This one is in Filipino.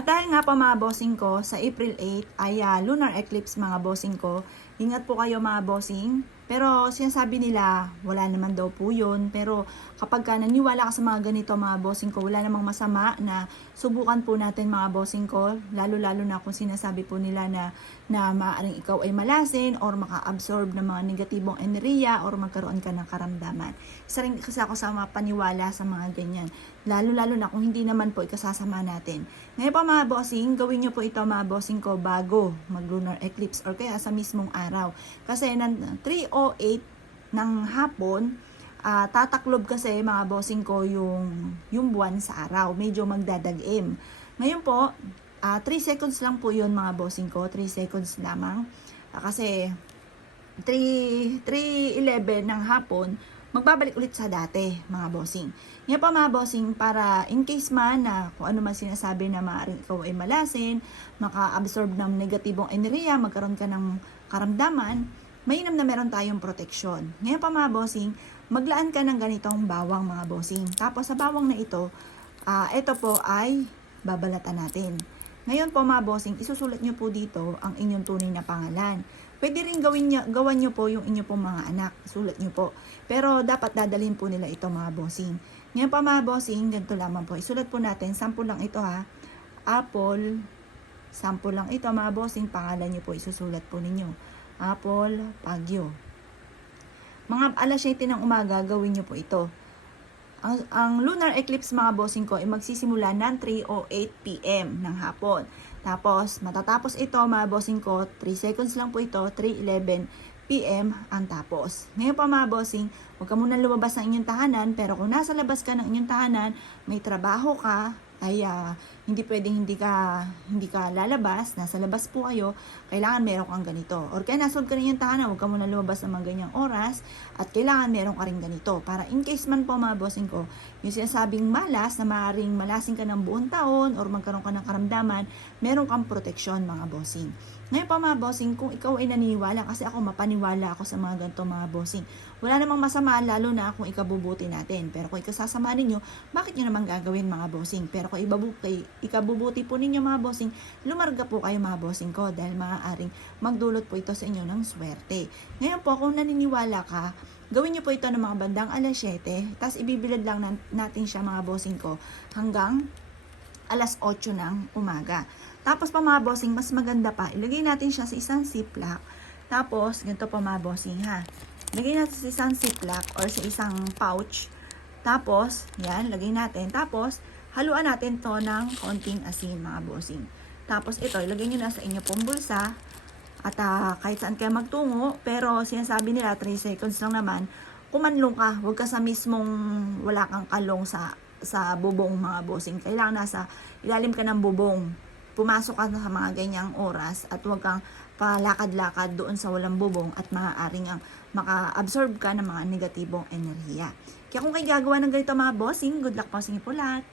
At dahil nga po mga bossing ko, sa April 8 ay lunar eclipse mga bossing ko. Ingat po kayo mga bossing. Pero sinasabi nila, wala naman daw po yun. Pero kapag ka naniwala ka sa mga ganito mga bossing ko, wala namang masama na subukan po natin mga bossing ko. Lalo-lalo na kung sinasabi po nila na maaaring ikaw ay malasin or maka-absorb ng mga negatibong enerhiya or magkaroon ka ng karamdaman. Isa rin kasi ako sa mga paniwala sa mga ganyan. Lalo-lalo na kung hindi naman po ikasasama natin. Ngayon po mga bossing, gawin nyo po ito mga bossing ko bago mag-lunar eclipse or kaya sa mismong araw. Kasi ng 3:08 ng hapon, tataklob kasi mga bossing ko yung buwan sa araw. Medyo magdadag-im. Ngayon po, 3 seconds lang po yun mga bossing ko. 3 seconds lamang. Kasi 3:11 ng hapon, magbabalik ulit sa dati mga bossing. Ngayon pa mga bossing, para in case man na kung ano man sinasabi na maaaring ikaw ay malasin, maka-absorb ng negatibong enerhiya, magkaroon ka ng karamdaman, mainam na meron tayong proteksyon. Ngayon pa mga bossing, maglaan ka ng ganitong bawang mga bossing. Tapos sa bawang na ito po ay babalatan natin. Ngayon po mga bossing, isusulat nyo po dito ang inyong tunay na pangalan. Pwede rin gawan nyo po yung inyong pong mga anak. Isulat nyo po. Pero dapat dadalhin po nila ito mga bossing. Ngayon pa mga bossing, ganito lamang po. Isulat po natin, sample lang ito ha. Apple, sample lang ito mga bossing. Pangalan nyo po, isusulat po ninyo. Apple, Pagyo. Mga alas 7 ng umaga, gawin nyo po ito. Ang lunar eclipse mga bossing ko ay magsisimula ng 3:08 PM ng hapon. Tapos matatapos ito mga bossing ko, 3 seconds lang po ito, 3:11 PM ang tapos. Ngayon pa mga bossing, huwag ka muna lumabas ng inyong tahanan, pero kung nasa labas ka ng inyong tahanan, may trabaho ka, ay hindi pwedeng hindi ka lalabas, nasa labas po kayo, kailangan meron kang ganito. Or kaya nasood ka rin yung tahanan, huwag ka muna lumabas ng mga ganyang oras, at kailangan meron ka rin ganito. Para in case man po mga bossing ko, yung sinasabing malas, na maaaring malasing ka ng buong taon, or magkaroon ka ng karamdaman, meron kang proteksyon mga bossing. Ngayon pa mga bossing, kung ikaw ay naniniwala, kasi ako mapaniwala ako sa mga ganito mga bossing, wala namang masama, lalo na kung ikabubuti natin. Pero kung ikasasama ninyo, bakit nyo naman gagawin mga bossing? Pero kung ikabubuti po ninyo mga bossing, lumarga po kayo mga bossing ko, dahil maaaring magdulot po ito sa inyo ng swerte. Ngayon po, kung naniniwala ka, gawin nyo po ito ng mga bandang alas 7, tapos ibibilad lang natin siya mga bossing ko hanggang alas 8 ng umaga. Tapos pa mga bossing, mas maganda pa, ilagay natin siya sa isang ziplock. Tapos, ganito pa mga bossing ha. Lagay natin sa isang ziplock or sa isang pouch. Tapos, yan, lagay natin. Tapos, haluan natin to ng konting asin mga bossing. Tapos ito, ilagay nyo na sa inyo pong bulsa. At kahit saan kayo magtungo, pero sinasabi nila 3 seconds lang naman, kumanlong ka, huwag ka sa mismong wala kang kalong sa bubong mga bossing. Kailangan nasa ilalim ka ng bubong. Pumasok ka na sa mga ganyang oras at huwag kang palakad-lakad doon sa walang bubong at maaaring maka-absorb ka ng mga negatibong enerhiya. Kaya kung kayo gagawa ng ganito mga bossing, good luck po sa inyo po lahat.